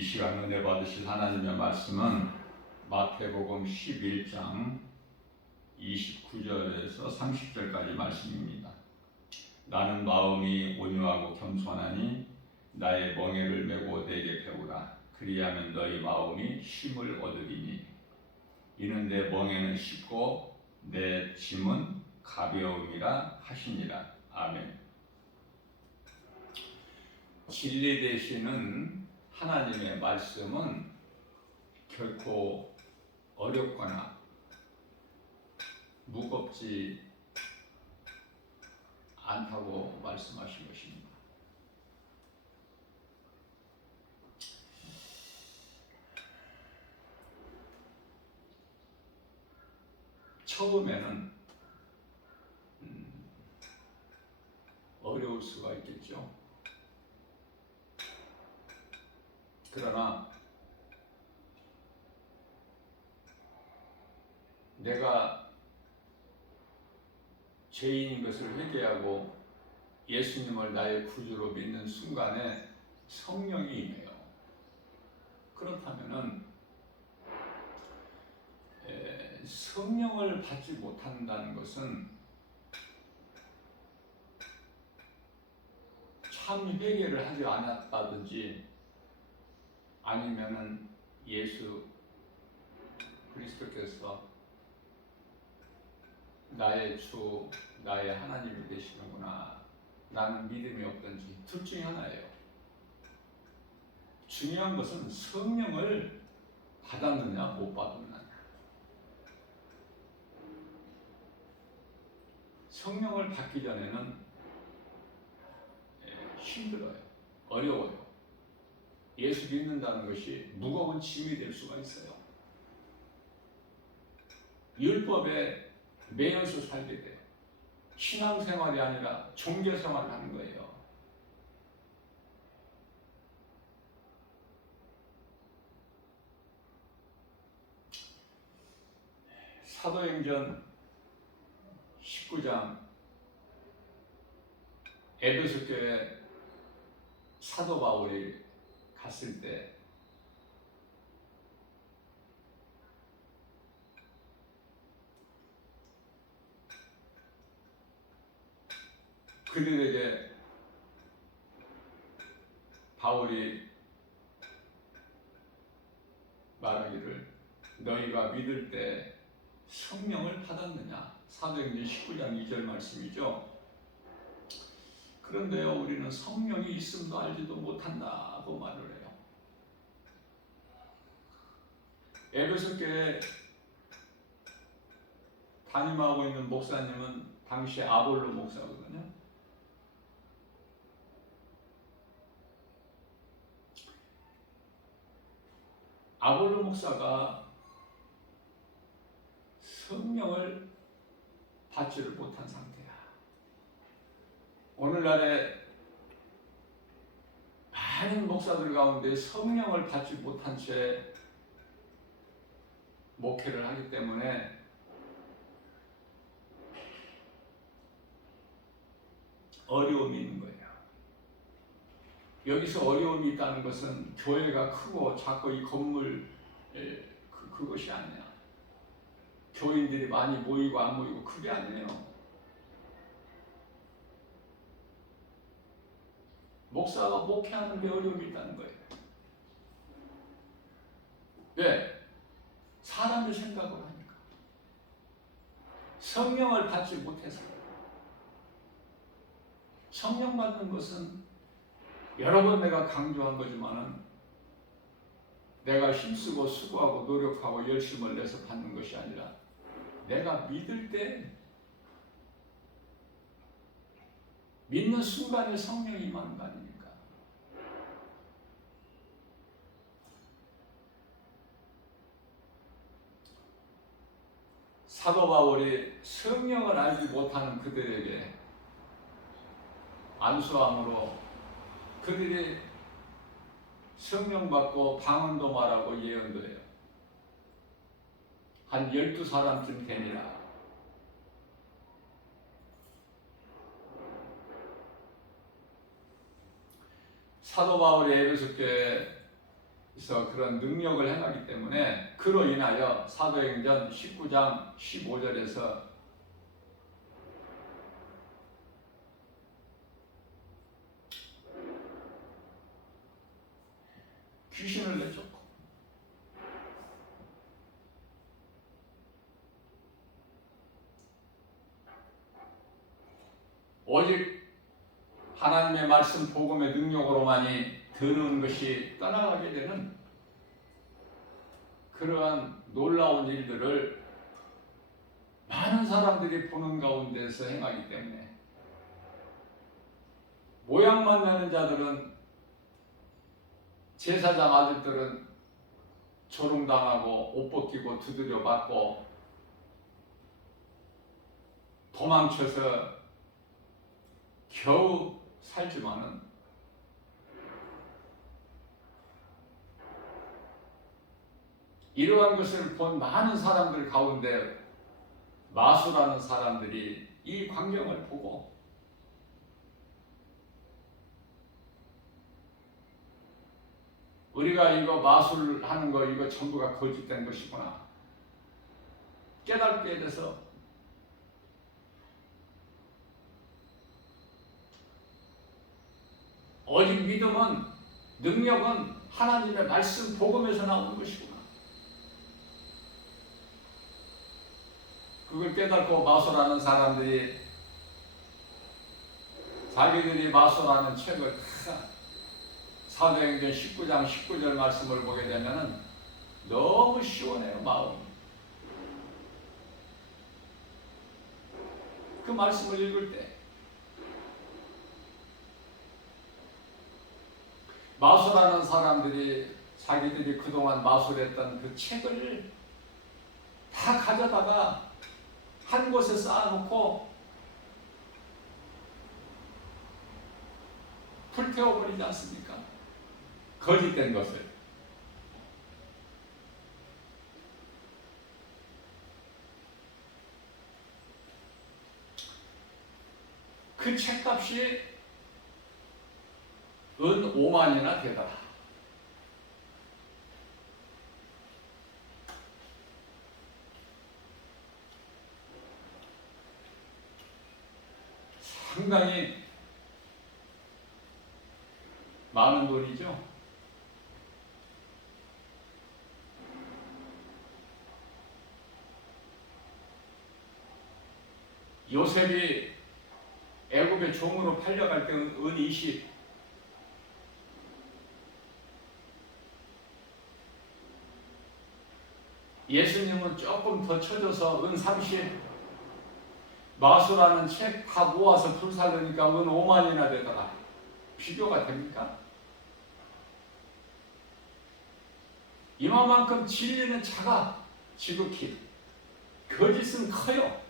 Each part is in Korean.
이 시간 은혜 받으실 하나님의 말씀은 마태복음 11장 29절에서 30절까지 말씀입니다. 나는 마음이 온유하고 겸손하니 나의 멍에를 메고 내게 배우라. 그리하면 너희 마음이 쉼을 얻으리니 이는 내 멍에는 쉽고 내 짐은 가벼움이라 하시니라. 아멘. 진리 되시는 하나님의 말씀은 결코 어렵거나 무겁지 않다고 말씀하신 것입니다. 처음에는 어려울 수가 있겠죠. 그러나 내가 죄인인 것을 회개하고 예수님을 나의 구주로 믿는 순간에 성령이 임해요. 그렇다면은 성령을 받지 못한다는 것은 참 회개를 하지 않았다든지 아니면은 예수 그리스도께서 나의 주, 나의 하나님이 되시는구나, 나는 믿음이 없든지 둘 중에 하나예요. 중요한 것은 성령을 받았느냐 못 받았느냐. 성령을 받기 전에는 힘들어요. 어려워요. 예수 믿는다는 것이 무거운 짐이 될 수가 있어요. 율법에 매여서 살게 돼요. 신앙생활이 아니라 종교생활을 하는 거예요. 사도행전 19장 에베소 교회 사도 바울이 갔을 때 그들에게 바울이 말하기를 너희가 믿을 때 성령을 받았느냐. 사도행전 19장 2절 말씀이죠. 그런데요, 우리는 성령이 있음도 알지도 못한다고 말을 해요. 에베소 교회 담임하고 있는 목사님은 당시 아볼로 목사거든요. 아볼로 목사가 성령을 받지를 못한 상태야. 오늘날에 많은 목사들 가운데 성령을 받지 못한 채 목회를 하기 때문에 어려움이 있는 거예요. 여기서 어려움이 있다는 것은 교회가 크고 작고 이 건물 그것이 아니야. 교인들이 많이 모이고 안 모이고 그게 아니에요. 목사가 목회하는 데 어려움이 있다는 거예요. 왜? 사람의 생각을 하니까. 성령을 받지 못해서. 성령 받는 것은 여러 번 내가 강조한 거지만은 내가 힘쓰고 수고하고 노력하고 열심을 내서 받는 것이 아니라 내가 믿을 때 믿는 순간에 성령이 임하는 거 아닙니까? 사도 바울이 성령을 알지 못하는 그들에게 안수함으로 그들이 성령 받고 방언도 말하고 예언도 해요. 한 12사람쯤 되니라. 사도 바울이 에베소 교회 그래서 그런 능력을 행하기 때문에 그로 인하여 사도행전 19장 15절에서 귀신을 내쫓고 오직 하나님의 말씀 복음의 능력으로만이 드는 것이 떠나가게 되는 그러한 놀라운 일들을 많은 사람들이 보는 가운데서 행하기 때문에 모양만 내는 자들은 제사장 아들들은 조롱당하고 옷 벗기고 두드려 맞고 도망쳐서 겨우 살지만은 이러한 것을 본 많은 사람들 가운데 마수라는 사람들이 이 광경을 보고 우리가 이거 마술하는 거 이거 전부가 거짓된 것이구나 깨닫게 돼서 오직 믿음은 능력은 하나님의 말씀 복음에서 나오는 것이구나. 그걸 깨닫고 마술하는 사람들이 자기들이 마술하는 책을 사도행전 19장 19절 말씀을 보게 되면 너무 시원해요. 마음이. 그 말씀을 읽을 때 마술하는 사람들이 자기들이 그동안 마술했던 그 책을 다 가져다가 한 곳에 쌓아놓고 불태워버리지 않습니까? 거짓된 것을. 그 책값이 은 5만이나 되더라. 상당히 많은 돈이죠. 요셉이 애굽의 종으로 팔려갈 때 은 20, 예수님은 조금 더 쳐줘서 은 30, 마술하는 책 다 모아서 불살르니까 은 5만이나 되더라. 비교가 됩니까? 이만큼 진리는 작아, 지극히. 거짓은 커요.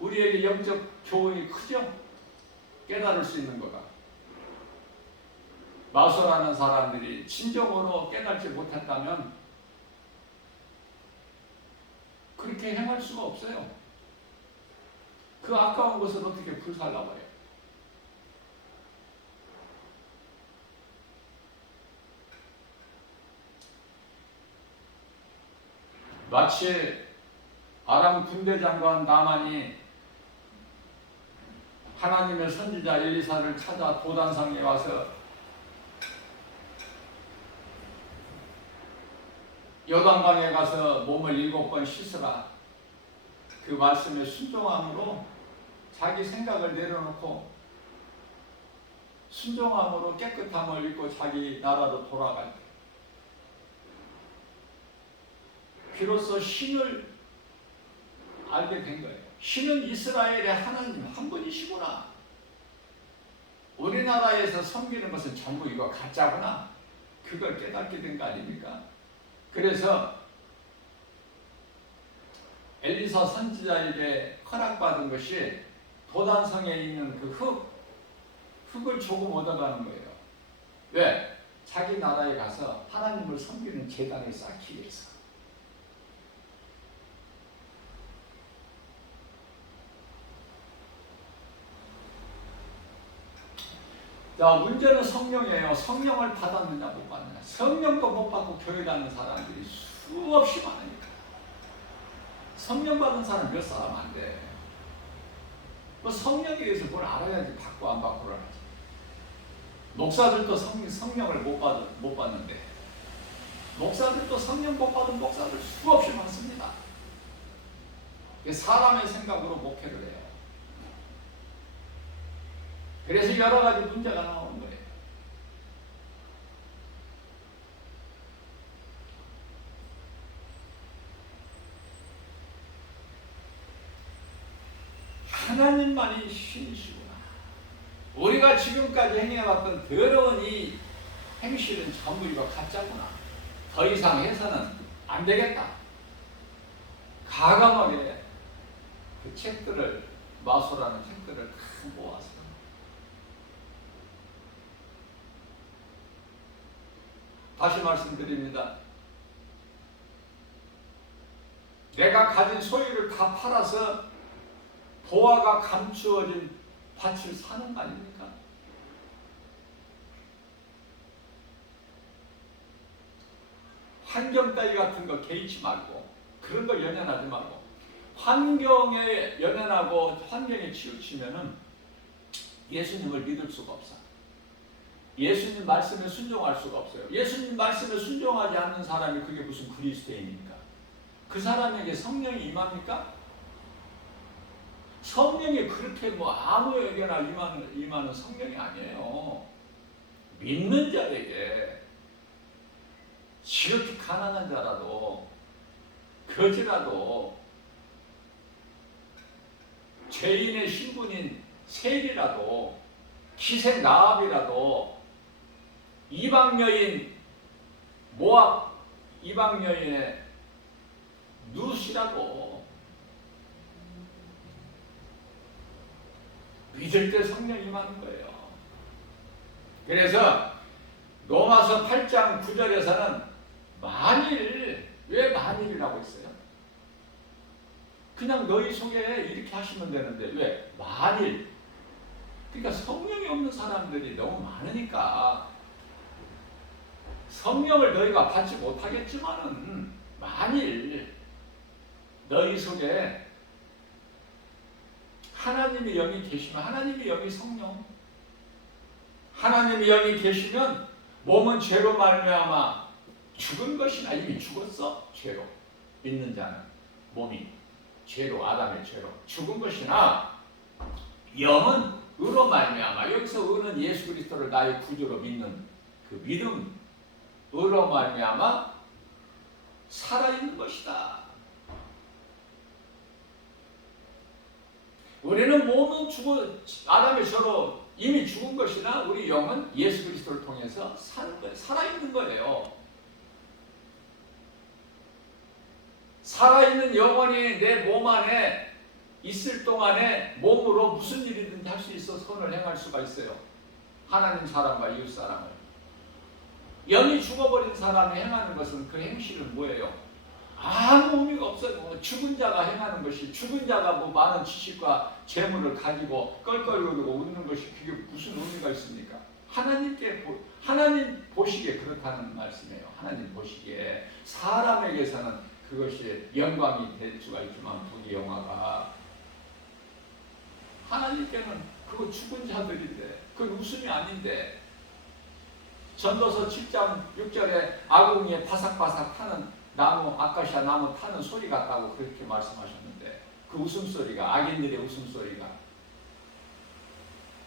우리에게 영적 교훈이 크죠? 깨달을 수 있는 거가. 마술하는 사람들이 진정으로 깨닫지 못했다면 그렇게 행할 수가 없어요. 그 아까운 것을 어떻게 불살라버려요? 마치 아람 군대장관 나만이 하나님의 선지자 엘리사를 찾아 도단성에 와서 요단강에 가서 몸을 7번 씻으라. 그 말씀에 순종함으로 자기 생각을 내려놓고 순종함으로 깨끗함을 입고 자기 나라로 돌아갈 때 비로소 신을 알게 된 거예요. 신은 이스라엘의 하나님 한 분이시구나. 우리나라에서 섬기는 것은 전부 이거 가짜구나. 그걸 깨닫게 된 거 아닙니까? 그래서 엘리사 선지자에게 허락받은 것이 도단성에 있는 그 흙을 조금 얻어가는 거예요. 왜? 자기 나라에 가서 하나님을 섬기는 제단을 쌓기 위해서. 자, 문제는 성령이에요. 성령을 받았느냐 못 받느냐. 성령도 못 받고 교회 다니는 사람들이 수없이 많으니까. 성령 받은 사람 몇 사람 안 돼. 뭐 성령에 의해서 뭘 알아야지 받고 안 받고를 하지. 목사들도 성령을 못 받는데, 목사들도 성령 못 받은 목사들 수없이 많습니다. 사람의 생각으로 목회를 해요. 그래서 여러 가지 문제가 나오는 거예요. 하나님만이 신이시구나. 우리가 지금까지 행해왔던 더러운 이 행실은 전부 이거 가짜구나. 더 이상 해서는 안 되겠다. 가감하게 그 책들을, 마소라는 책들을 다 모아서 다시 말씀드립니다. 내가 가진 소유를 다 팔아서 보화가 감추어진 밭을 사는 거 아닙니까? 환경 따위 같은 거 개의치 말고, 그런 거 연연하지 말고, 환경에 연연하고 환경에 치우치면은 예수님을 믿을 수가 없어. 예수님 말씀에 순종할 수가 없어요. 예수님 말씀에 순종하지 않는 사람이 그게 무슨 그리스도인입니까? 그 사람에게 성령이 임합니까? 성령이 그렇게 뭐 아무에게나 임하는 성령이 아니에요. 믿는 자에게 지극히 가난한 자라도, 거지라도, 죄인의 신분인 세리라도, 기생 나합이라도, 이방 여인 모압 이방 여인의 룻이라도 믿을 때 성령이 임하는 거예요. 그래서 로마서 8장 9절에서는 만일, 왜 만일이라고 했어요? 그냥 너희 속에 이렇게 하시면 되는데 왜? 만일. 그러니까 성령이 없는 사람들이 너무 많으니까 성령을 너희가 받지 못하겠지만은 만일 너희 속에 하나님의 영이 계시면, 하나님의 영이 성령, 하나님의 영이 계시면 몸은 죄로 말미암아 죽은 것이나 이미 죽었어. 죄로 믿는 자는 몸이 죄로, 아담의 죄로 죽은 것이나 영은 의로 말미암아, 여기서 의는 예수 그리스도를 나의 구주로 믿는 그 믿음, 의로 말미암아 살아있는 것이다. 우리는 몸은 아담의 죄로 이미 죽은 것이나 우리 영은 예수 그리스도를 통해서 사는 거예요. 살아있는 거예요. 살아있는 영혼이 내 몸 안에 있을 동안에 몸으로 무슨 일이든지 할 수 있어 선을 행할 수가 있어요. 하나님 사람과 이웃 사람을. 영이 죽어버린 사람이 행하는 것은 그 행실은 뭐예요? 아무 의미가 없어요. 죽은 자가 행하는 것이, 죽은 자가 뭐 많은 지식과 재물을 가지고 껄껄거리고 웃는 것이 그게 무슨 의미가 있습니까? 하나님 보시기에 그렇다는 말씀이에요. 하나님 보시기에 사람에게서는 그것이 영광이 될 수가 있지만 부귀영화가 하나님께는 그거 죽은 자들인데 그건 웃음이 아닌데. 전도서 7장 6절에 아궁이에 바삭바삭 타는 나무, 아카시아 나무 타는 소리 같다고 그렇게 말씀하셨는데 그 웃음소리가, 악인들의 웃음소리가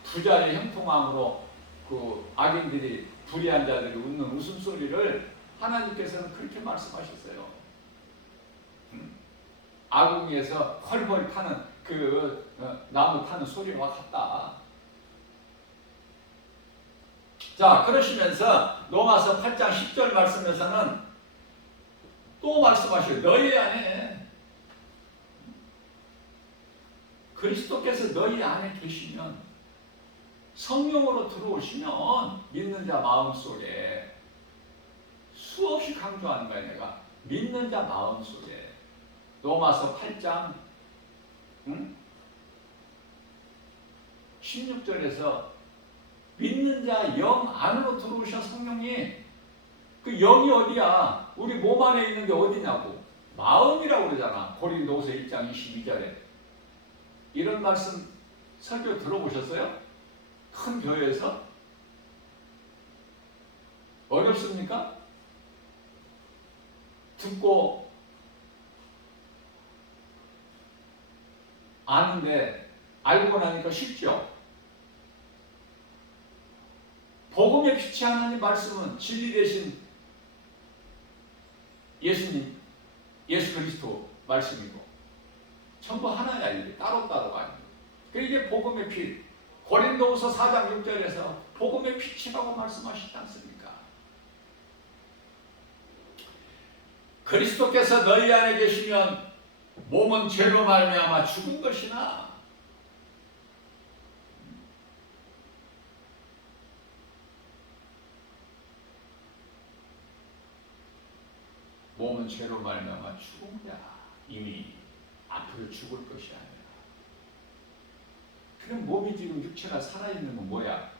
부자의 형통함으로 그 악인들이, 불의한 자들이 웃는 웃음소리를 하나님께서는 그렇게 말씀하셨어요. 아궁이에서 헐헐 타는 그 나무 타는 소리와 같다. 자, 그러시면서 로마서 8장 10절 말씀에서는 또 말씀하셔요. 너희 안에 그리스도께서 너희 안에 계시면, 성령으로 들어오시면 믿는 자 마음속에, 수없이 강조하는 거야 내가. 믿는 자 마음속에. 로마서 8장 16절에서 믿는 자 영 안으로 들어오셔. 성령이. 그 영이 어디야? 우리 몸 안에 있는 게 어디냐고. 마음이라고 그러잖아. 고린도후서 1장 22절에. 이런 말씀 설교 들어보셨어요? 큰 교회에서? 어렵습니까? 듣고 아는데 알고 나니까 쉽죠? 복음의 빛이 하나님 말씀은 진리 대신 예수님, 예수 그리스도 말씀이고 전부 하나야. 이게 따로따로가 아니고. 이게 복음의 빛. 고린도후서 4장 6절에서 복음의 빛이라고 말씀하시지 않습니까? 그리스도께서 너희 안에 계시면 몸은 죄로 말미암아 죽은 것이나 몸은 죄로 말미암아 죽은 자. 이미 앞으로 죽을 것이 아니라. 그럼 몸이 지금 육체가 살아있는 건 뭐야?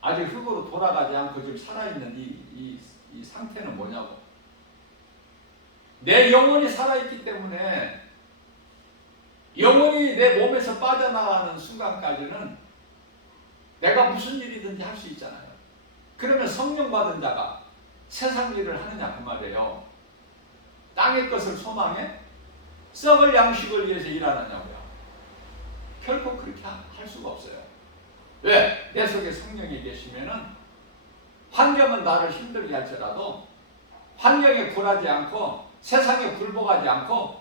아직 흙으로 돌아가지 않고 지금 살아있는 이 상태는 뭐냐고. 내 영혼이 살아있기 때문에 영혼이 내 몸에서 빠져나가는 순간까지는 내가 무슨 일이든지 할 수 있잖아요. 그러면 성령 받은 자가 세상 일을 하느냐 그 말이에요. 땅의 것을 소망해 썩을 양식을 위해서 일하느냐고요. 결코 그렇게 할 수가 없어요. 왜? 내 속에 성령이 계시면은 환경은 나를 힘들게 할지라도 환경에 굴하지 않고 세상에 굴복하지 않고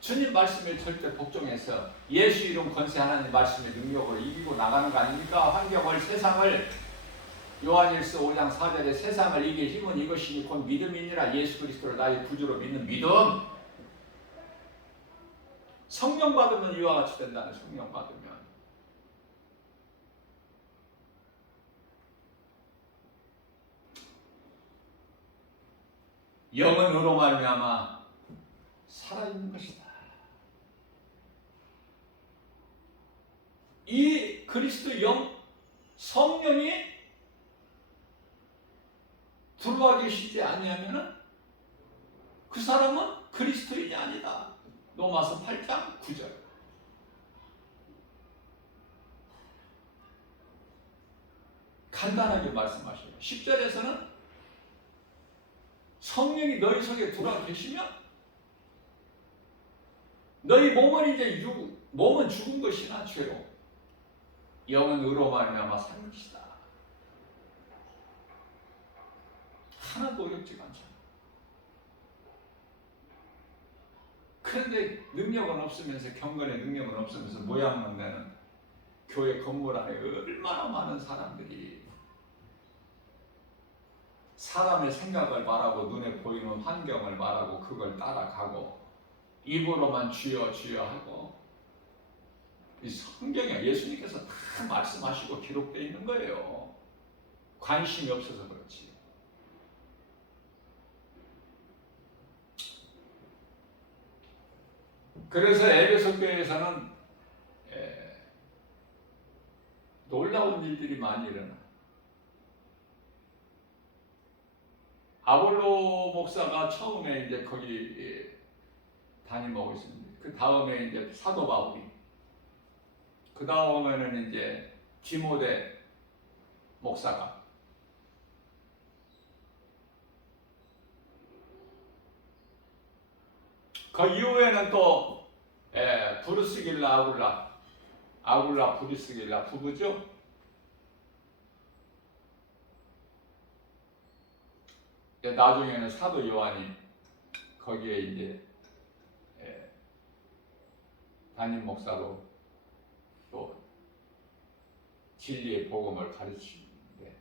주님 말씀에 절대 복종해서 예수 이름 권세 하나님 말씀의 능력을 이기고 나가는 거 아닙니까? 환경을, 세상을. 요한일서 5장 4절에 세상을 이길 힘은 이것이니 곧 믿음이니라. 예수 그리스도를 나의 구주로 믿는 믿음. 성령 받으면 이와 같이 된다는. 성령 받으면 영은 의로 말미암아 살아있는 것이다. 이 그리스도 영, 성령이 들어와 계시지 아니하면은 그 사람은 그리스도인이 아니다. 로마서 8장 9절. 간단하게 말씀하셔요. 10절에서는 성령이 너희 속에 들어와 계시면 너희 몸은 이제 몸은 죽은 것이나 죄로, 영은 의로 말미암아 산 것이다. 하나도 어렵지가 않잖아. 그런데 능력은 없으면서, 경건의 능력은 없으면서 모양만 내는 교회 건물 안에 얼마나 많은 사람들이 사람의 생각을 말하고 눈에 보이는 환경을 말하고 그걸 따라가고 입으로만 주여 주여 하고. 이 성경에 예수님께서 다 말씀하시고 기록되어 있는 거예요. 관심이 없어서 그렇지. 그래서 에베소 교회에서는 놀라운 일들이 많이 일어나. 아볼로 목사가 처음에 이제 거기 담임하고 있습니다. 그 다음에 이제 사도 바울이, 그 다음에는 이제 디모데 목사가, 그 이후에는 또 브루스길라 아굴라 브루스길라 부부죠. 나중에는 사도 요한이 거기에 이제 담임 목사로 또 진리의 복음을 가르치는데,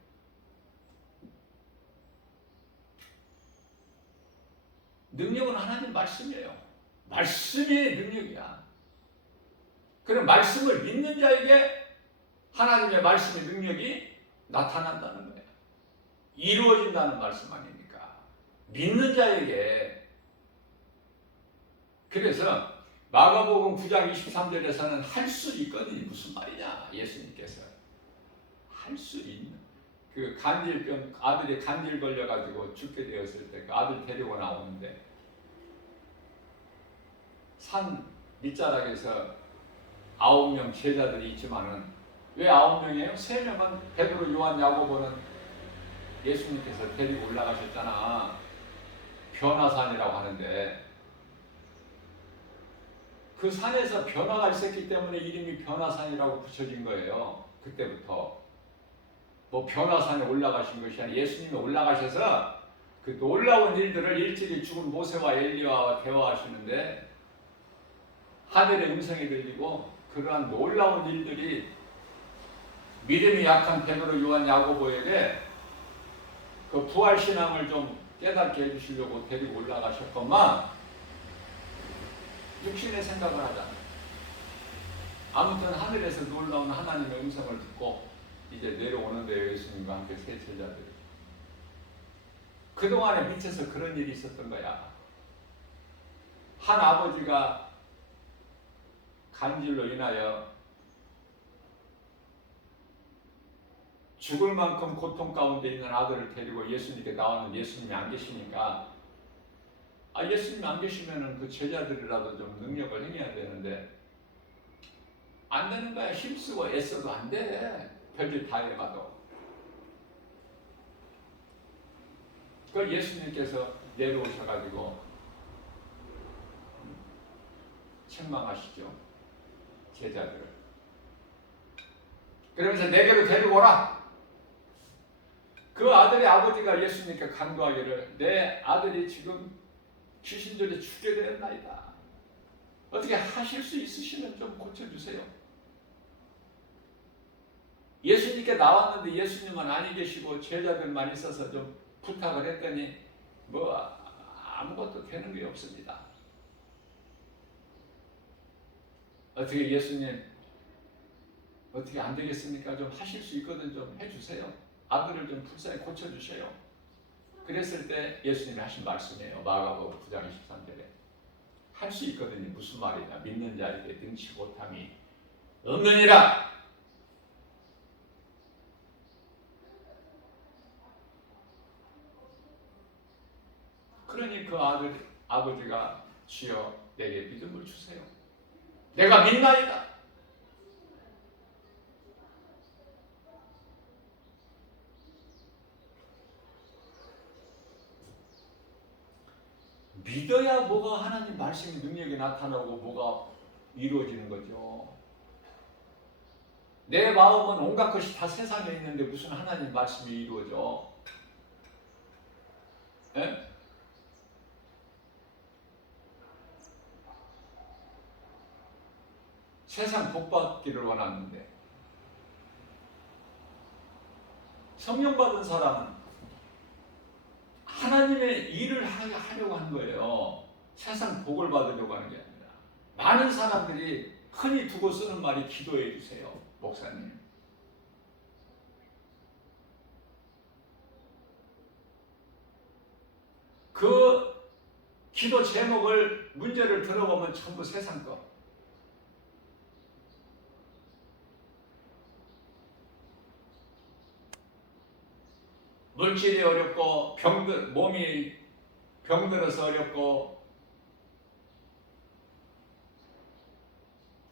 능력은 하나님 말씀이에요. 말씀이 능력이야. 그럼 말씀을 믿는 자에게 하나님의 말씀의 능력이 나타난다는 거예요. 이루어진다는 말씀 아닙니까? 믿는 자에게. 그래서 마가복음 9장 23절에서는 할 수 있거든요. 무슨 말이냐? 예수님께서 할 수 있는 그 간질병 아들이 간질 걸려가지고 죽게 되었을 때 그 아들 데리고 나오는데 산 밑자락에서 9명 제자들이 있지만은 왜 9명이에요? 3명은 베드로, 요한, 야고보는 예수님께서 데리고 올라가셨잖아. 변화산이라고 하는데 그 산에서 변화가 있었기 때문에 이름이 변화산이라고 붙여진 거예요. 그때부터 뭐 변화산에 올라가신 것이 아니라 예수님이 올라가셔서 그 놀라운 일들을 일찍이 죽은 모세와 엘리야와 대화하시는데 하늘의 음성이 들리고 그러한 놀라운 일들이 믿음이 약한 베드로, 요한, 야고보에게 그 부활 신앙을 좀 깨닫게 해주시려고 데리고 올라가셨건만 육신의 생각을 하잖아. 아무튼 하늘에서 놀라운 하나님의 음성을 듣고 이제 내려오는데 예수님과 함께 세 제자들이 그동안에 밑에서 그런 일이 있었던 거야. 한 아버지가 간질로 인하여 죽을 만큼 고통 가운데 있는 아들을 데리고 예수님께 나왔는데 예수님이 안 계시니까 예수님이 안 계시면은 그 제자들이라도 좀 능력을 행해야 되는데 안 되는 거야. 힘쓰고 애써도 안 돼. 별짓 다 해봐도. 그걸 예수님께서 내려오셔가지고 책망하시죠. 제자들을. 그러면서 내게로 데리고 오라. 그 아들의 아버지가 예수님께 간구하기를 내 아들이 지금 귀신들이 죽게 되었나이다. 어떻게 하실 수 있으시면 좀 고쳐주세요. 예수님께 나왔는데 예수님은 아니 계시고 제자들만 있어서 좀 부탁을 했더니 뭐 아무것도 되는 게 없습니다. 어떻게 예수님 어떻게 안 되겠습니까? 좀 하실 수 있거든 좀 해주세요. 아들을 좀 불쌍히 고쳐주세요. 그랬을 때 예수님이 하신 말씀이에요. 마가복음 9장 23절에 할 수 있거든요. 무슨 말이냐? 믿는 자에게 능치 못함이 없느니라. 그러니 그 아버지가 주여 내게 믿음을 주세요. 내가 믿나이다. 믿어야 뭐가 하나님 말씀의 능력이 나타나고 뭐가 이루어지는 거죠. 내 마음은 온갖 것이 다 세상에 있는데 무슨 하나님 말씀이 이루어져? 예? 세상 복받기를 원하는데 성령 받은 사람은 하나님의 일을 하려고 하는 거예요. 세상 복을 받으려고 하는 게 아니라. 많은 사람들이 흔히 두고 쓰는 말이 기도해 주세요. 목사님. 그 기도 제목을 문제를 들어보면 전부 세상 거. 물질이 어렵고 몸이 병들어서 어렵고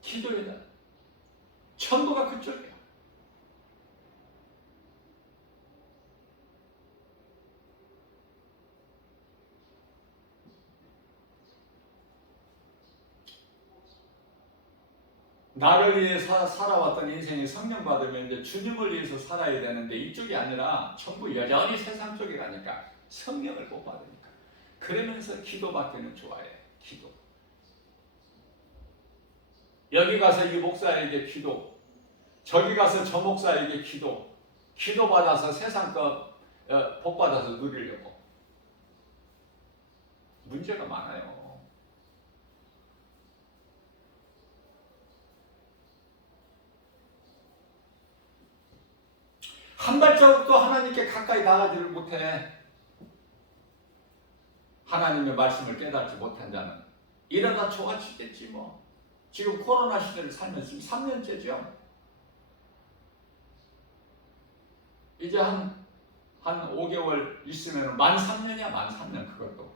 기도해라. 전부가 그쪽이야. 나를 위해 살아왔던 인생이 성령 받으면 이제 주님을 위해서 살아야 되는데 이쪽이 아니라 전부 여전히 세상 쪽이라니까. 성령을 못 받으니까. 그러면서 기도받기는 좋아해. 기도. 여기 가서 이 목사에게 기도, 저기 가서 저 목사에게 기도, 기도받아서 세상 거 복받아서 누리려고. 문제가 많아요. 한 발자국도 하나님께 가까이 나가지를 못해. 하나님의 말씀을 깨닫지 못한 자는 이러다 좋아지겠지 뭐. 지금 코로나 시대를 살면서 3년째죠. 이제 한 5개월 있으면 만 3년이야, 만 3년. 그것도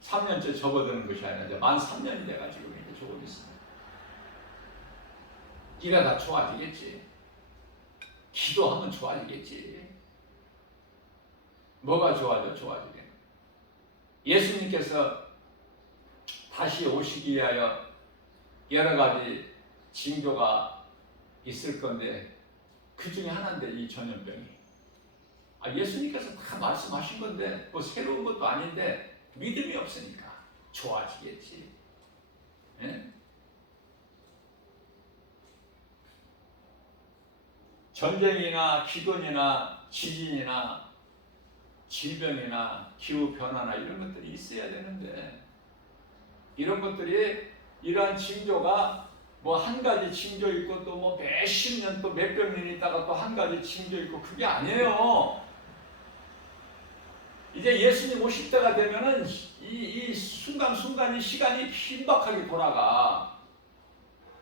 3년째 접어드는 것이 아니라 이제 만 3년이 돼가지고 이렇게 조금 있습니다. 이러다 좋아지겠지. 기도하면 좋아지겠지. 뭐가 좋아지게? 예수님께서 다시 오시기 위하여 여러 가지 징조가 있을 건데 그 중에 하나인데 이 전염병이. 예수님께서 다 말씀하신 건데 뭐 새로운 것도 아닌데 믿음이 없으니까 좋아지겠지. 예? 전쟁이나 기근이나 지진이나 질병이나 기후변화나 이런 것들이 있어야 되는데 이런 것들이 이러한 징조가 뭐 한 가지 징조 있고 또 뭐 몇십 년 또 몇백 년 있다가 또 한 가지 징조 있고 그게 아니에요. 이제 예수님 오실 때가 되면은 이 순간순간이 시간이 긴박하게 돌아가.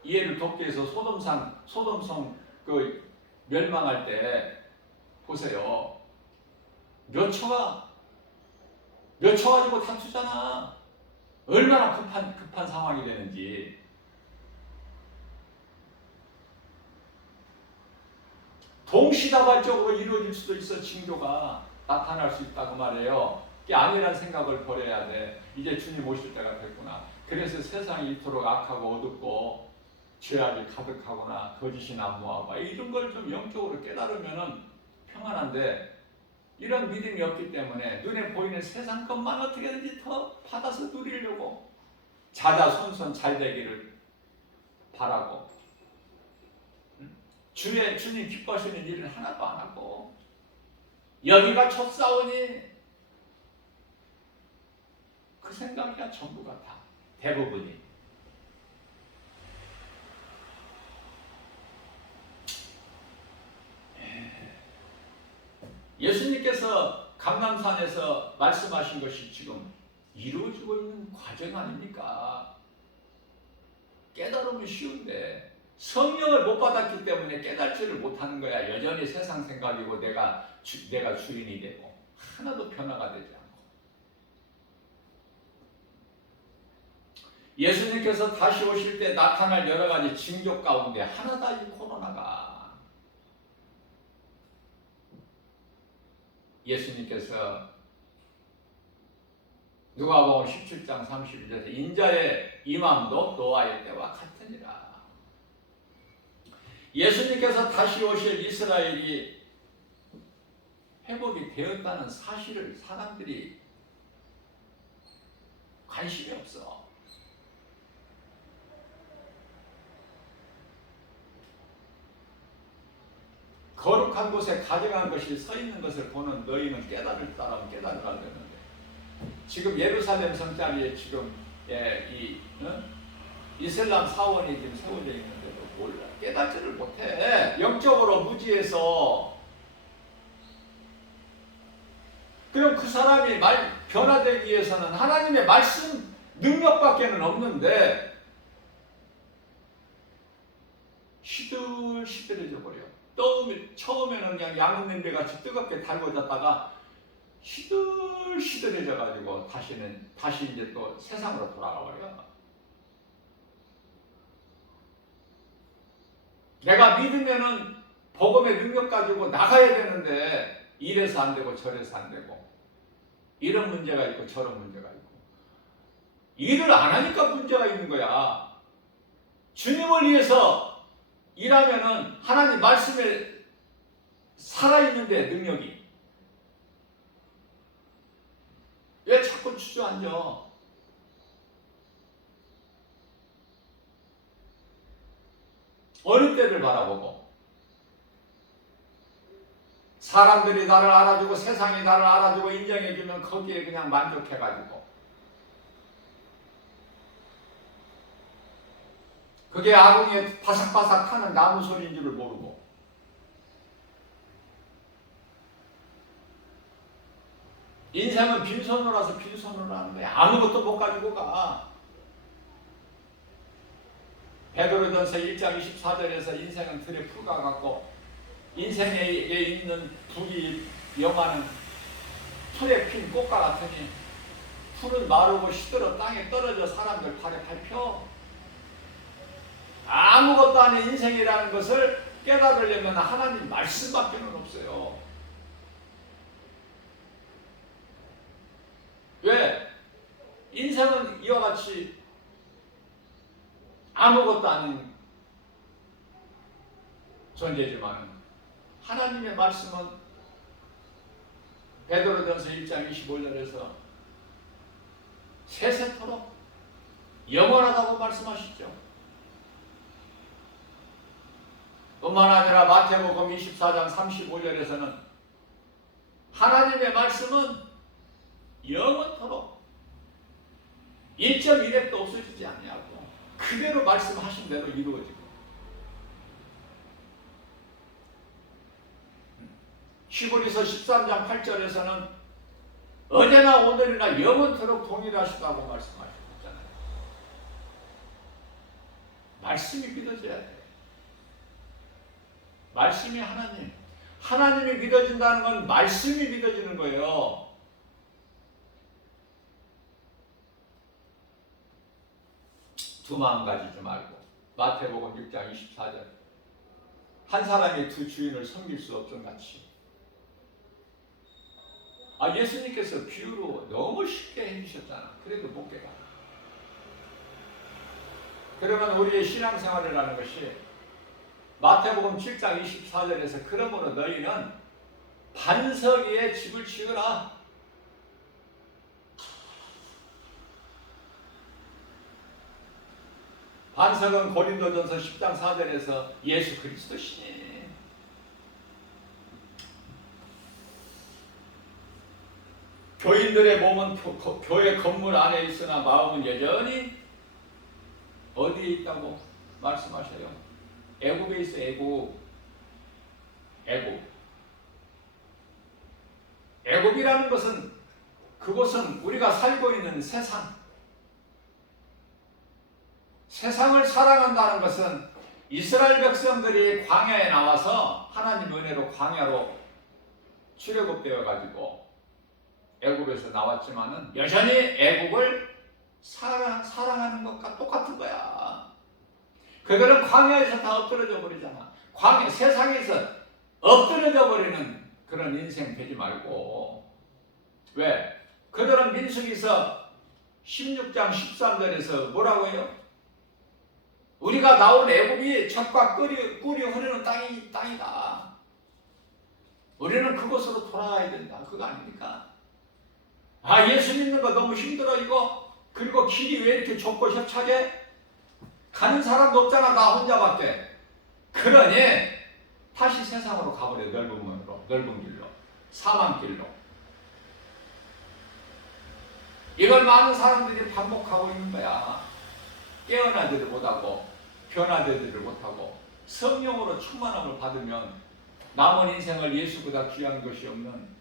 이해를 돕기 위해서 소돔성 그 멸망할 때 보세요. 몇 초 가지고 다투잖아. 얼마나 급한 상황이 되는지. 동시다발적으로 이루어질 수도 있어. 징조가 나타날 수 있다고 말해요. 그게 아니란 생각을 버려야 돼. 이제 주님 오실 때가 됐구나. 그래서 세상이 이토록 악하고 어둡고 죄악이 가득하구나. 거짓이 난무하고 이런 걸 좀 영적으로 깨달으면은 평안한데 이런 믿음이 없기 때문에 눈에 보이는 세상 것만 어떻게든지 더 받아서 누리려고 자자손손 잘 되기를 바라고 주님 기뻐하시는 일을 하나도 안 하고 여기가 좁사오니 그 생각이야 전부가 다 대부분이. 예수님께서 감람산에서 말씀하신 것이 지금 이루어지고 있는 과정 아닙니까? 깨달으면 쉬운데 성령을 못 받았기 때문에 깨달지를 못하는 거야. 여전히 세상 생각이고 내가 주인이 되고 하나도 변화가 되지 않고. 예수님께서 다시 오실 때 나타날 여러 가지 징조 가운데 하나다 이 코로나가. 예수님께서 누가복음 17장 32절에서 인자의 임함도 노아의 때와 같으니라. 예수님께서 다시 오실 이스라엘이 회복이 되었다는 사실을 사람들이 관심이 없어. 거룩한 곳에 가져간 것이 서 있는 것을 보는 너희는 깨달을 사람은 깨달으라 되는데 지금 예루살렘 성자리에 지금 이슬람 사원이 지금 세워져 있는데도 몰라. 깨닫지를 못해. 영적으로 무지해서. 그럼 그 사람이 변화되기 위해서는 하나님의 말씀 능력밖에는 없는데 시들시들해져 버려. 처음에는 그냥 양은 냄비 같이 뜨겁게 달궈졌다가 시들시들해져 가지고 다시 이제 또 세상으로 돌아가 버려. 내가 믿으면은 복음의 능력 가지고 나가야 되는데 이래서 안 되고 저래서 안 되고 이런 문제가 있고 저런 문제가 있고 일을 안 하니까 문제가 있는 거야. 주님을 위해서 일하면은 하나님 말씀에 살아있는데 능력이 왜 자꾸 주저앉아? 어느 때를 바라보고 사람들이 나를 알아주고 세상이 나를 알아주고 인정해주면 거기에 그냥 만족해가지고 그게 아궁이에 바삭바삭 타는 나무 소리인 줄을 모르고 인생은 빈손으로 와서 빈손으로 하는 거야. 아무것도 못 가지고 가. 베드로전서 1장 24절에서 인생은 들에 풀과 같고 인생에 있는 불이 영하는 풀에 핀 꽃과 같으니 풀은 마르고 시들어 땅에 떨어져 사람들 발에 밟혀. 아무것도 아닌 인생이라는 것을 깨달으려면 하나님 말씀밖에는 없어요. 왜? 인생은 이와 같이 아무것도 아닌 존재지만 하나님의 말씀은 베드로전서 1장 25절에서 세세토록 영원하다고 말씀하시죠. 뿐만 아니라 마태복음 24장 35절에서는 하나님의 말씀은 영원토록 1.1획도 없어지지 않냐고 그대로 말씀하신 대로 이루어지고 히브리서 13장 8절에서는 어제나 오늘이나 영원토록 동일하시다고 말씀하셨잖아요. 말씀이 믿어져야 돼. 말씀이 하나님이 믿어진다는 건 말씀이 믿어지는 거예요. 두 마음 가지지 말고 마태복음 6장 24절 한 사람이 두 주인을 섬길 수 없던 같이 예수님께서 비유로 너무 쉽게 해주셨잖아. 그래도 못 깨달아. 그러면 우리의 신앙생활이라는 것이 마태복음 7장 24절에서 그러므로 너희는 반석 위에 집을 지으라. 반석은 고린도전서 10장 4절에서 예수 그리스도시니. 교인들의 몸은 교회 건물 안에 있으나 마음은 여전히 어디에 있다고 말씀하셔요? 애굽에 있어. 애굽이라는 것은 그곳은 우리가 살고 있는 세상을 사랑한다는 것은 이스라엘 백성들이 광야에 나와서 하나님 은혜로 광야로 출애굽되어 가지고 애굽에서 나왔지만은 여전히 애굽을 사랑하는 것과 똑같은 거야. 그들은 광야에서 다 엎드려져 버리잖아. 세상에서 엎드려져 버리는 그런 인생 되지 말고. 왜? 그들은 민수기서 16장 13절에서 뭐라고 해요? 우리가 나온 애굽이 젖과 꿀이 흐르는 땅이다. 우리는 그곳으로 돌아가야 된다. 그거 아닙니까? 예수 믿는 거 너무 힘들어 이거. 그리고 길이 왜 이렇게 좁고 협착해? 가는 사람도 없잖아. 나 혼자밖에. 그러니 다시 세상으로 가버려. 넓은 길로, 사망길로. 이걸 많은 사람들이 반복하고 있는 거야. 깨어나지를 못하고 변화되지를 못하고 성령으로 충만함을 받으면 남은 인생을 예수보다 귀한 것이 없는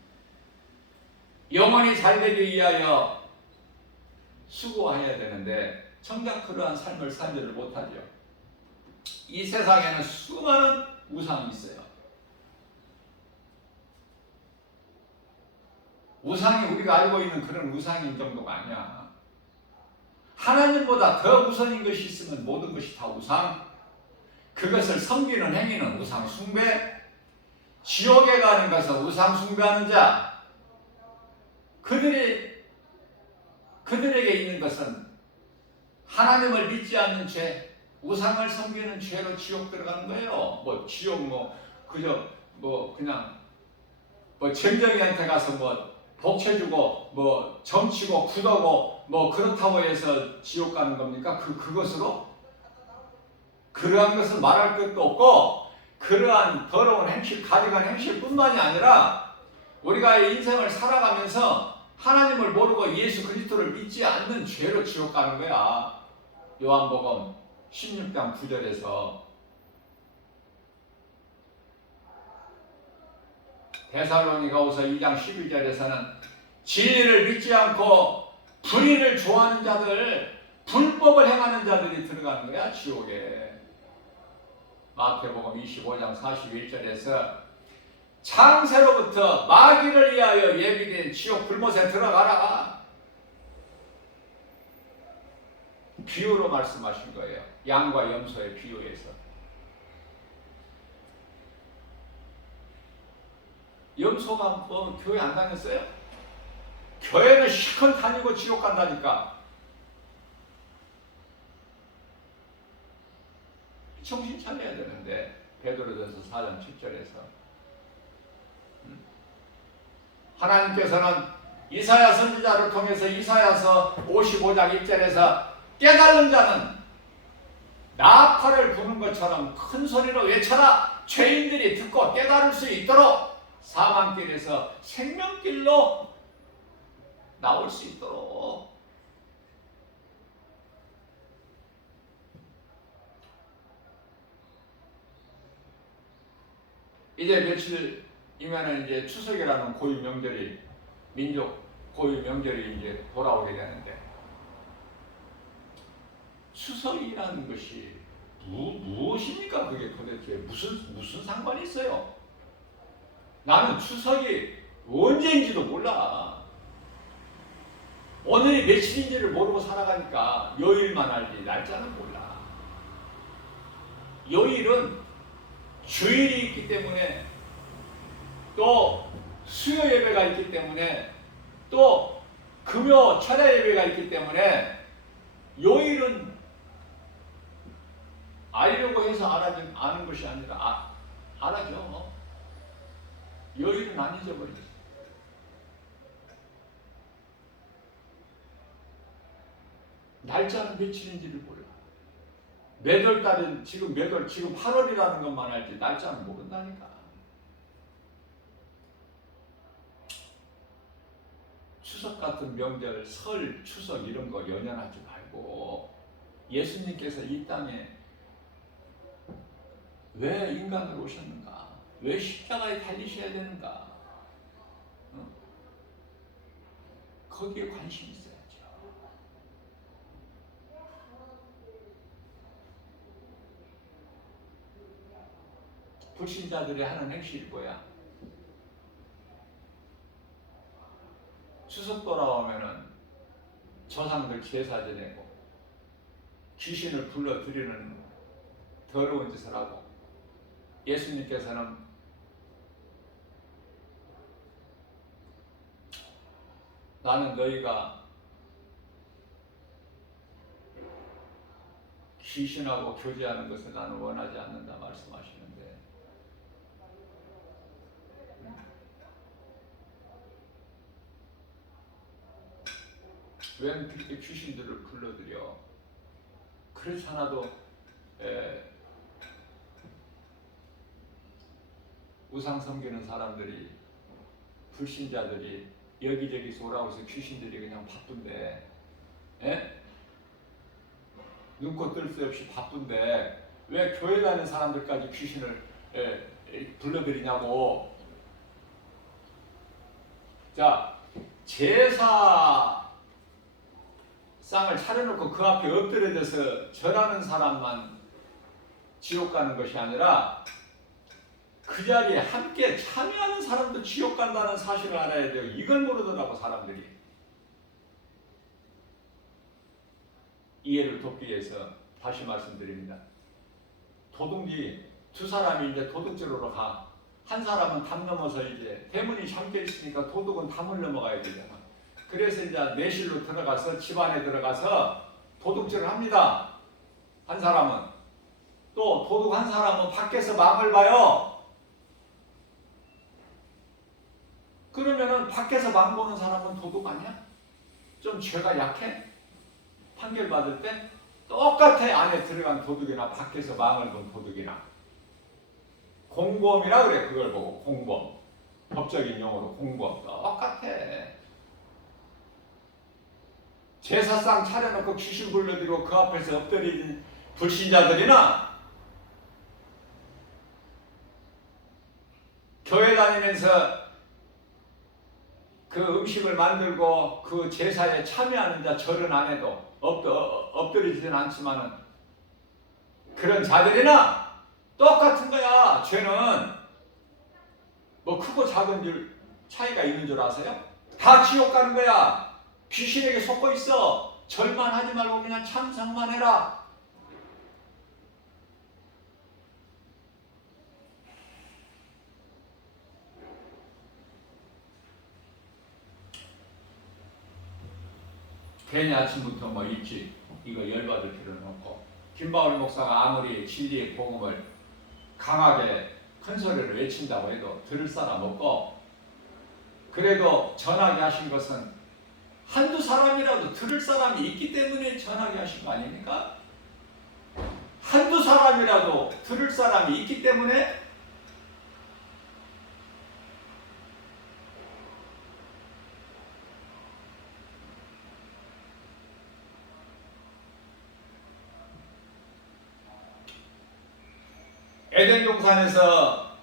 영원히 잘되기 위하여 수고해야 되는데 정작 그러한 삶을 살지를 못하죠. 이 세상에는 수많은 우상이 있어요. 우상이 우리가 알고 있는 그런 우상인 정도가 아니야. 하나님보다 더 우선인 것이 있으면 모든 것이 다 우상. 그것을 섬기는 행위는 우상 숭배. 지옥에 가는 것은 우상 숭배하는 자. 그들에게 있는 것은 하나님을 믿지 않는 죄, 우상을 섬기는 죄로 지옥 들어가는 거예요. 지옥 그냥 점쟁이한테 가서 복해주고 점치고 굳어고 그렇다고 해서 지옥 가는 겁니까? 그것으로? 그러한 것은 말할 것도 없고 그러한 더러운 행실, 가증한 행실뿐만이 아니라 우리가 인생을 살아가면서 하나님을 모르고 예수 그리스도를 믿지 않는 죄로 지옥 가는 거야. 요한복음 16장 9절에서 데살로니가후서 2장 11절에서는 진리를 믿지 않고 불의를 좋아하는 자들, 불법을 행하는 자들이 들어가는 거야, 지옥에. 마태복음 25장 41절에서 창세로부터 마귀를 위하여 예비된 지옥 불못에 들어가라. 비유로 말씀하신 거예요. 양과 염소의 비유에서. 염소가 뭐 교회 안 다녔어요? 교회는 실컷 다니고 지옥 간다니까. 정신 차려야 되는데. 베드로전서 4장 7절에서 하나님께서는 이사야 선지자를 통해서 이사야서 55장 1절에서 깨달은 자는 나팔을 부는 것처럼 큰 소리로 외쳐라. 죄인들이 듣고 깨달을 수 있도록 사망길에서 생명길로 나올 수 있도록. 이제 며칠이면 이제 추석이라는 고유 명절이, 민족 고유 명절이 이제 돌아오게 되는데, 추석이라는 것이 무엇입니까? 그게 도대체 무슨 상관이 있어요? 나는 추석이 언제인지도 몰라. 오늘이 며칠인지를 모르고 살아가니까 요일만 알지 날짜는 몰라. 요일은 주일이 있기 때문에, 또 수요 예배가 있기 때문에, 또 금요 철야 예배가 있기 때문에 요일은 알려고 해서 아는 것이 아니라 알아죠. 요일은 안 잊어버리죠. 날짜는 며칠인지를 몰라. 몇 월 달은 지금 8월이라는 것만 알지 날짜는 모른다니까. 추석 같은 명절, 설, 추석 이런 거 연연하지 말고 예수님께서 이 땅에 왜 인간으로 오셨는가? 왜 십자가에 달리셔야 되는가? 거기에 관심이 있어야죠. 불신자들이 하는 행실이 뭐야? 추석 돌아오면은 조상들 제사 지내고 귀신을 불러들이는 더러운 짓을 하고, 예수님께서는 나는 너희가 귀신하고 교제하는 것을 나는 원하지 않는다 말씀하시는데, 왜 그렇게 귀신들을 불러들여? 그렇지 않아도 우상 섬기는 사람들이, 불신자들이 여기저기서 오라고 귀신들이 그냥 바쁜데, 눈코 뜰 새 없이 바쁜데 왜 교회 다니는 사람들까지 귀신을 불러들이냐고. 자, 제사상을 차려놓고 그 앞에 엎드려져서 절하는 사람만 지옥 가는 것이 아니라 그 자리에 함께 참여하는 사람도 지옥 간다는 사실을 알아야 돼요. 이걸 모르더라고 사람들이. 이해를 돕기 위해서 다시 말씀드립니다. 도둑이 두 사람이 이제 도둑질하러 가. 한 사람은 담 넘어서 이제 대문이 잠겨 있으니까 도둑은 담을 넘어가야 되잖아. 그래서 이제 내실로 들어가서 집안에 들어가서 도둑질을 합니다. 한 사람은. 또 도둑 한 사람은 밖에서 망을 봐요. 그러면은 밖에서 망 보는 사람은 도둑 아니야? 좀 죄가 약해? 판결 받을 때 똑같아. 안에 들어간 도둑이나 밖에서 망을 본 도둑이나. 공범이라 그래. 그걸 보고 공범. 법적인 용어로 공범. 똑같아. 제사상 차려놓고 귀신 불러들이고 그 앞에서 엎드린 불신자들이나, 교회 다니면서 그 음식을 만들고 그 제사에 참여하는 자 절은 안 해도 엎드리지는 않지만은 그런 자들이나 똑같은 거야. 죄는 뭐 크고 작은 줄 차이가 있는 줄 아세요? 다 지옥 가는 거야. 귀신에게 속고 있어. 절만 하지 말고 그냥 찬성만 해라. 괜히 아침부터 뭐 일찍 이거 열받을 필요는 없고, 김바울 목사가 아무리 진리의 복음을 강하게 큰 소리를 외친다고 해도 들을 사람 없고, 그래도 전하게 하신 것은 한두 사람이라도 들을 사람이 있기 때문에 전하게 하신 거 아닙니까? 한두 사람이라도 들을 사람이 있기 때문에. 에덴 동산에서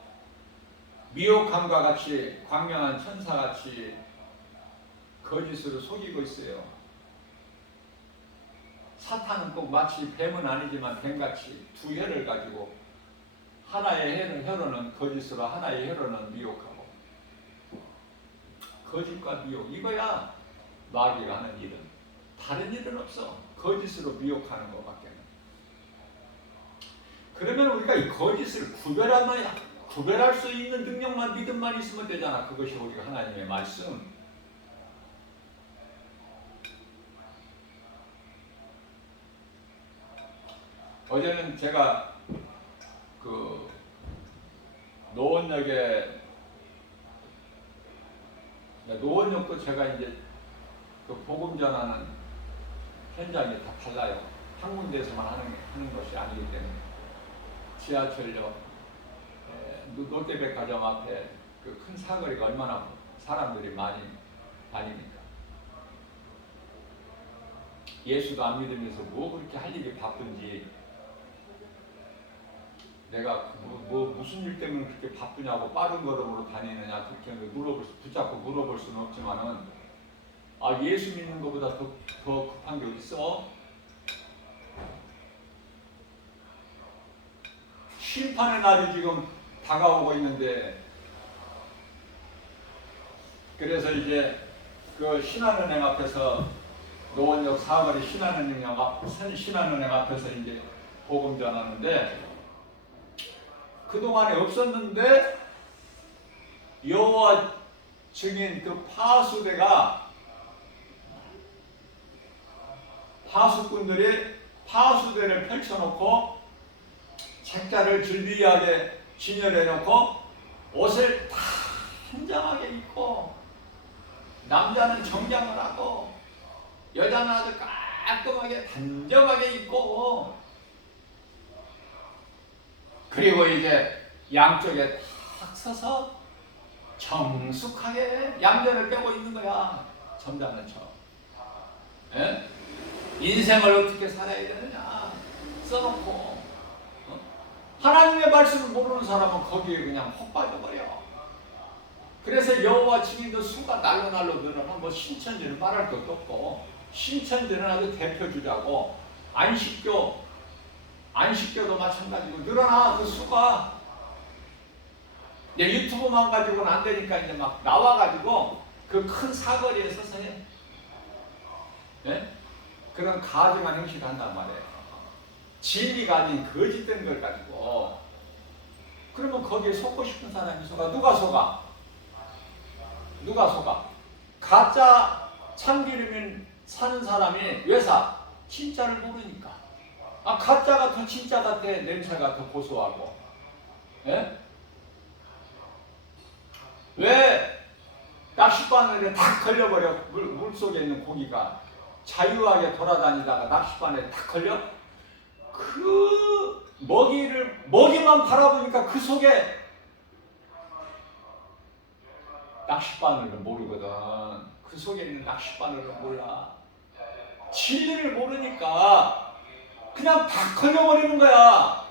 미혹함과 같이 광명한 천사같이 거짓으로 속이고 있어요. 사탄은 꼭 마치 뱀은 아니지만 뱀같이 두 혀를 가지고, 하나의 혀로는 거짓으로, 하나의 혀로는 미혹하고. 거짓과 미혹, 이거야 마귀가 하는 일은. 다른 일은 없어. 거짓으로 미혹하는 것밖에는. 그러면 우리가 이 거짓을 구별할 수 있는 능력만, 믿음만 있으면 되잖아. 그것이 우리가 하나님의 말씀. 어제는 제가 그 노원역도 제가 이제 그 복음 전하는 현장이 다 달라요. 한 군데에서만 하는 것이 아니기 때문에. 지하철역, 롯데백화점 앞에 그 큰 사거리가 얼마나 사람들이 많이 다니니까. 예수도 안 믿으면서 뭐 그렇게 할 일이 바쁜지, 내가 무슨 일 때문에 그렇게 바쁘냐고 빠른 걸음으로 다니느냐 그렇게 붙잡고 물어볼 수는 없지만은, 예수 믿는 것보다 더 급한 게 어디 있어? 심판의 날이 지금 다가오고 있는데, 그래서 이제 그 신한은행 앞에서, 노원역 사거리 신한은행 앞에서 이제 복음 전하는데, 그동안에 없었는데 여호와 증인 그 파수꾼들이 파수대를 펼쳐놓고 책자를 즐비하게 진열해놓고 옷을 다 한장하게 입고, 남자는 정장을 하고 여자는 아주 깔끔하게 단정하게 입고, 그리고 이제 양쪽에 탁 서서 정숙하게 양전을 빼고 있는 거야. 점잖은 척. 예? 인생을 어떻게 살아야 되느냐 써놓고, 하나님의 말씀을 모르는 사람은 거기에 그냥 혹 빠져버려. 그래서 여호와 증인도 수가 날로 늘어나. 뭐 신천지는 말할 것도 없고, 신천지는 아주 대표주자고, 안식교도 마찬가지고 늘어나. 그 수가 이제 유튜브만 가지고는 안 되니까 이제 막 나와가지고 그 큰 사거리에 서서 해. 예? 그런 가증한 행실을 한단 말이에요. 진리가 아닌 거짓된 걸 가지고. 그러면 거기에 속고 싶은 사람이 속아. 누가 속아? 가짜 참기름인 사는 사람이 왜 사? 진짜를 모르니까. 가짜가 더 진짜 같아. 냄새가 더 고소하고. 예? 왜 낚싯바늘에 탁 걸려버려? 물속에 있는 고기가 자유하게 돌아다니다가 낚싯바늘에 탁 걸려? 그 먹이만 바라보니까 그 속에 낚싯바늘을 모르거든. 그 속에 있는 낚싯바늘을 몰라. 진리를 모르니까 그냥 다 걸려버리는 거야.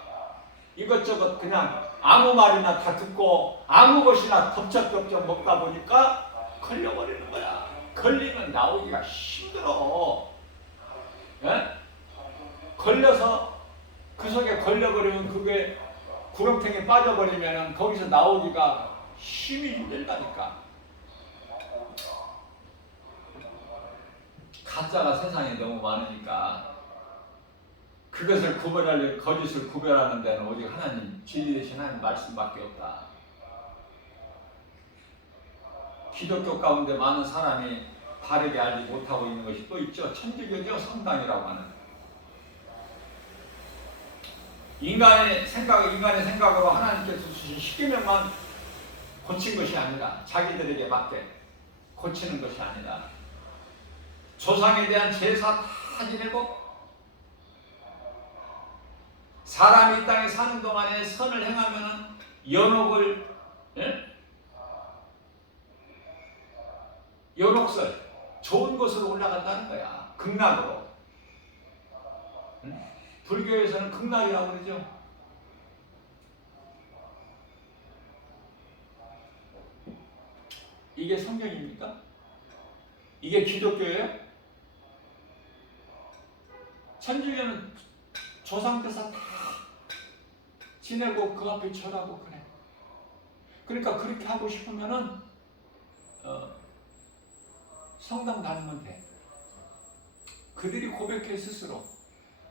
이것저것 그냥 아무 말이나 다 듣고 아무 것이나 덮적덮적 먹다 보니까 걸려버리는 거야. 걸리면 나오기가 힘들어. 예? 걸려서 그 속에 걸려버리면, 그게 구렁텅이에 빠져버리면 거기서 나오기가 힘이 힘들다니까. 가짜가 세상에 너무 많으니까 그것을 구별하려 거짓을 구별하는 데는 오직 하나님 진리 대신 하나님 말씀밖에 없다. 기독교 가운데 많은 사람이 바르게 알지 못하고 있는 것이 또 있죠. 천주교죠. 성당이라고 하는. 인간의 생각으로 하나님께서 주신 십계명만 고친 것이 아니라 자기들에게 맞게 고치는 것이 아니라 조상에 대한 제사 다 지내고 사람이 이 땅에 사는 동안에 선을 행하면은 연옥을 연옥설 좋은 곳으로 올라간다는 거야. 극락으로. 불교에서는 극락이라고 그러죠. 이게 성경입니까? 이게 기독교예요? 천주교는 조상 대사 다 지내고 그 앞에 절하고 그래. 그러니까 그렇게 하고 싶으면은 성당 다니면 돼. 그들이 고백해 스스로.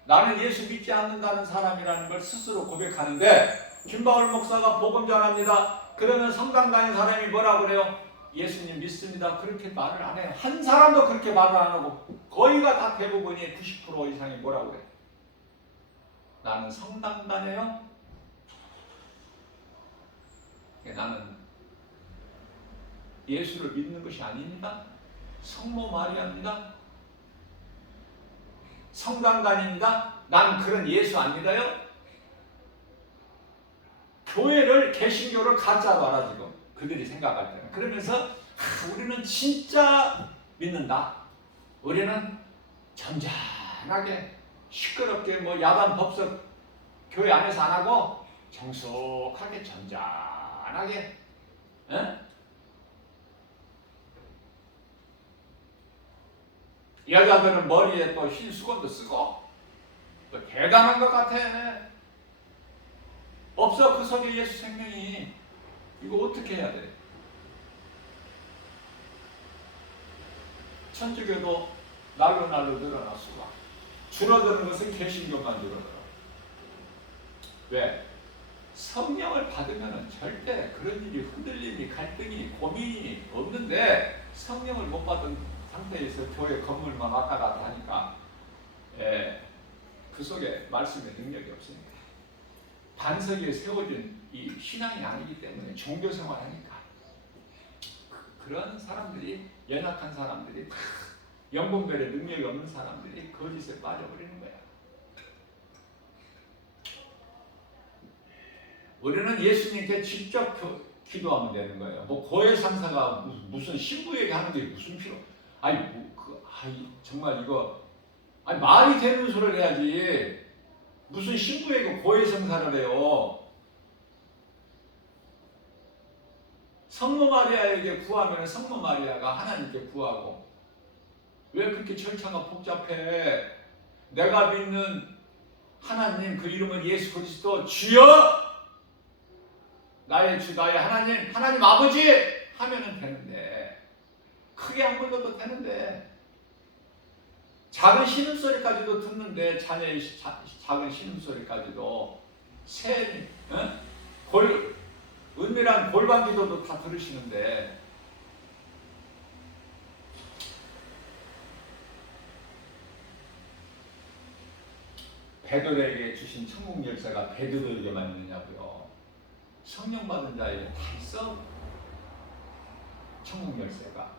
나는 예수 믿지 않는다는 사람이라는 걸 스스로 고백하는데 김바울 목사가 복음 전합니다. 그러면 성당 다니는 사람이 뭐라고 그래요? 예수님 믿습니다. 그렇게 말을 안 해요. 한 사람도 그렇게 말을 안 하고 거의가 다 대부분이 90% 이상이 뭐라고 그래? 나는 성당 다녀요. 나는 예수를 믿는 것이 아닙니다. 성모 마리아입니다. 성당 다닙니다. 난 그런 예수 안 믿어요. 교회를 개신교를 가짜로 알아 지금 그들이 생각할 때는. 그러면서 우리는 진짜 믿는다. 우리는 점잖하게 시끄럽게 뭐 야단 법석 교회 안에서 안 하고 정숙하게 점잖하게 여자들은 머리에 또 흰 수건도 쓰고 또 대단한 것 같아. 없어 그 속에 예수 생명이. 이거 어떻게 해야 돼? 천주교도 날로 늘어날 수가. 줄어드는 것은 개신교만 줄어들어. 왜? 성령을 받으면 절대 그런 일이 흔들림이 갈등이 고민이 없는데 성령을 못 받은 상태에서 교회 건물만 왔다 갔다 하니까 그 속에 말씀의 능력이 없으니까 반석에 세워진 이 신앙이 아니기 때문에 종교 생활하니까 그런 사람들이 연약한 사람들이 영분별의 능력이 없는 사람들이 거짓에 빠져버리는 거야. 우리는 예수님께 직접 기도하면 되는 거예요. 뭐 고해상사가 무슨 신부에게 하는 게 무슨 필요? 정말 이거 말이 되는 소리를 해야지. 무슨 신부에게 고해성사를 해요. 성모 마리아에게 구하면 성모 마리아가 하나님께 구하고. 왜 그렇게 절차가 복잡해? 내가 믿는 하나님 그 이름은 예수 그리스도 주여 나의 주 나의 하나님 아버지 하면은 되는데 크게 안 불러도 되는데 작은 신음소리까지도 듣는데 자녀의 작은 신음소리까지도 은밀한 골반 기도도 다 들으시는데 베드로에게 주신 천국 열쇠가 베드로에게만 있느냐고요. 성령 받은 자에게 다 있어. 천국 열쇠가.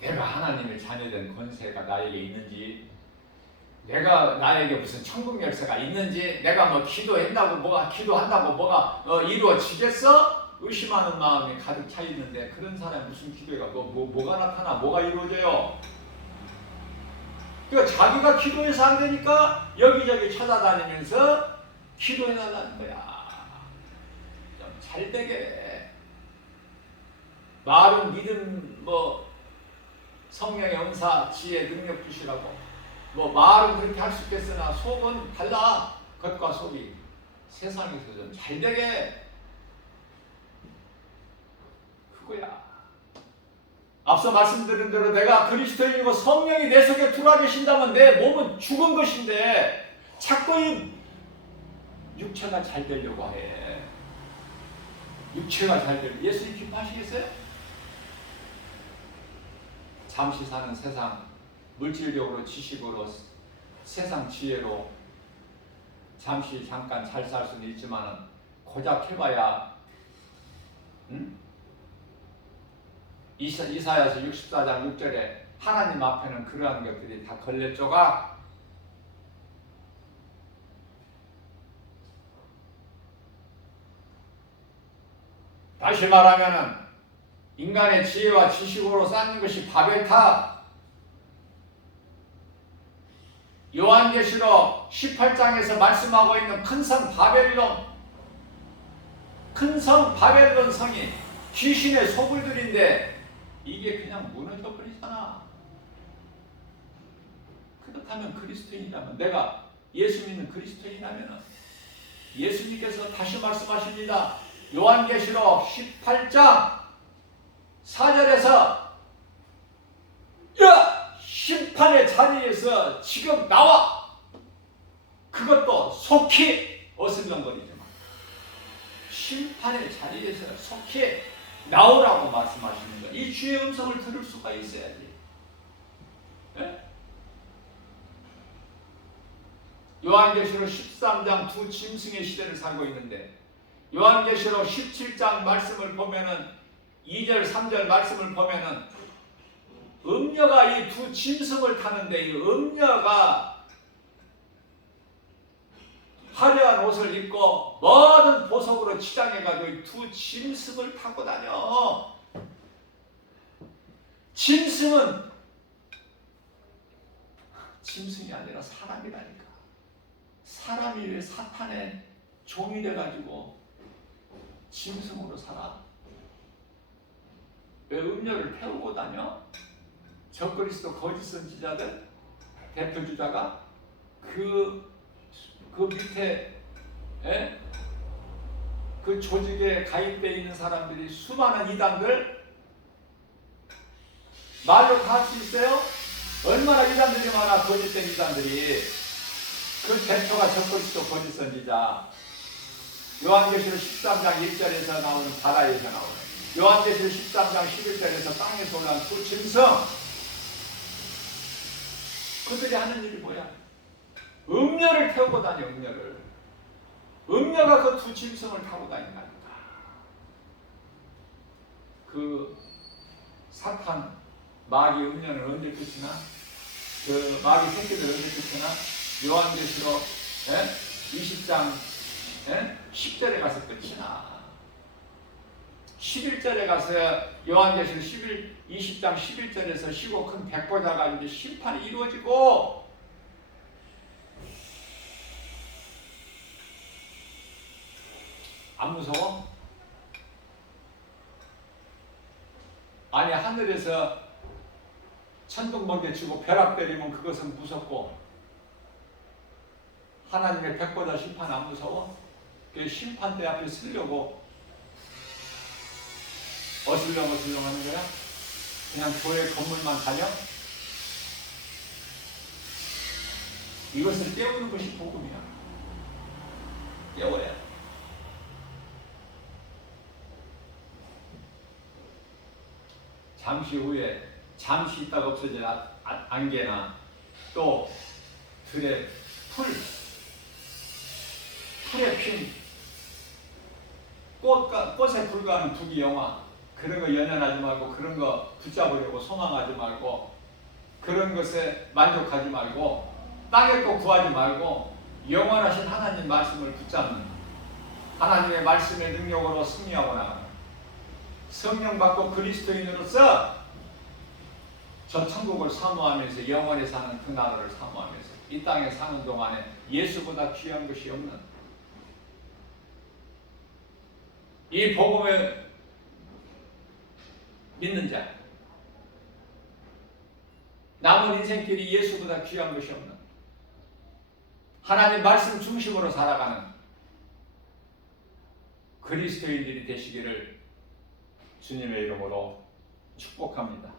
내가 하나님의 자녀된 권세가 나에게 있는지, 내가 나에게 무슨 천국 열쇠가 있는지, 내가 뭐 기도한다고 뭐가 이루어지겠어? 의심하는 마음이 가득 차 있는데 그런 사람이 무슨 기도가 뭐가 나타나 뭐가 이루어져요? 그러니까 자기가 기도해서 안 되니까 여기저기 찾아다니면서 기도해달라는 거야. 좀 잘되게 말은 믿음 성령의 은사 지혜 능력 주시라고 말은 그렇게 할 수 있겠으나 속은 달라. 겉과 속이 세상에서 좀 잘되게 그거야. 앞서 말씀드린 대로 내가 그리스도인이고 성령이 내 속에 들어와 계신다면 내 몸은 죽은 것인데 자꾸 이 육체가 잘 되려고 해. 육체가 잘 되려고. 예수님 기뻐하시겠어요? 잠시 사는 세상, 물질적으로 지식으로 세상 지혜로 잠깐 잘 살 수는 있지만 고작 해봐야 이사야서 64장 6절에 하나님 앞에는 그러한 것들이 다 걸레조각. 다시 말하면 인간의 지혜와 지식으로 쌓는 것이 바벨탑. 요한계시록 18장에서 말씀하고 있는 큰 성 바벨론, 큰 성 바벨론 성이 귀신의 소굴들인데 이게 그냥 무너져 버리잖아. 그렇다면 그리스도인이라면, 내가 예수 믿는 그리스도인이라면 예수님께서 다시 말씀하십니다. 요한계시록 18장 4절에서 야! 심판의 자리에서 지금 나와! 그것도 속히 어슬렁거리지만 심판의 자리에서 속히 나오라고 말씀하시는 거예요. 이 주의 음성을 들을 수가 있어야지. 네? 요한계시록 13장 두 짐승의 시대를 살고 있는데 요한계시록 17장 말씀을 보면은 2절 3절 말씀을 보면은 음녀가 이 두 짐승을 타는데 이 음녀가 화려한 옷을 입고 모든 보석으로 치장해가지고 이 두 짐승을 타고 다녀. 짐승은 짐승이 아니라 사람이라니까. 사람이 왜 사탄의 종이 돼가지고 짐승으로 살아? 왜 음녀를 태우고 다녀? 적그리스도 거짓 선지자들 대표주자가 그 밑에 그 조직에 가입되어 있는 사람들이 수많은 이단들 말로 다 할 수 있어요? 얼마나 이단들이 많아. 거짓된 이단들이. 그 대표가 적그리스도 거짓 선지자. 요한계시록 13장 1절에서 나오는 바다에서 나오는, 요한계시록 13장 11절에서 땅에서 올라온 두 짐승. 그들이 하는 일이 뭐야? 음녀를 태우고 다녀. 음녀가 그 두 짐승을 타고 다닌다니까. 그 사탄 마귀 음녀는 언제 끝이나? 그 마귀 새끼들 언제 끝이나? 요한계시록 20장 10절에 가서 끝이나. 11절에 가서 요한계시록 20장 11절에서 시고 큰 백보자가 이제 심판이 이루어지고, 안 무서워? 아니, 하늘에서 천둥 번개 치고 벼락 때리면 그것은 무섭고 하나님의 백보자 심판 안 무서워? 그 심판대 앞에 서려고 어슬렁 하는 거야? 그냥 교회 건물만 다녀? 이것을 깨우는 것이 복음이야. 깨워야. 잠시 후에 잠시 있다가 없어질 안개나 또 들의 풀에 핀 꽃에 불과한 부귀 영화, 그런 거 연연하지 말고, 그런 거 붙잡으려고 소망하지 말고, 그런 것에 만족하지 말고, 땅의 것 구하지 말고, 영원하신 하나님 말씀을 붙잡는, 하나님의 말씀의 능력으로 승리하고 나가는, 성령 받고 그리스도인으로서 저 천국을 사모하면서 영원히 사는 그 나라를 사모하면서 이 땅에 사는 동안에 예수보다 귀한 것이 없는 이 복음을 믿는 자, 남은 인생길이 예수보다 귀한 것이 없는 하나님 말씀 중심으로 살아가는 그리스도인들이 되시기를 주님의 이름으로 축복합니다.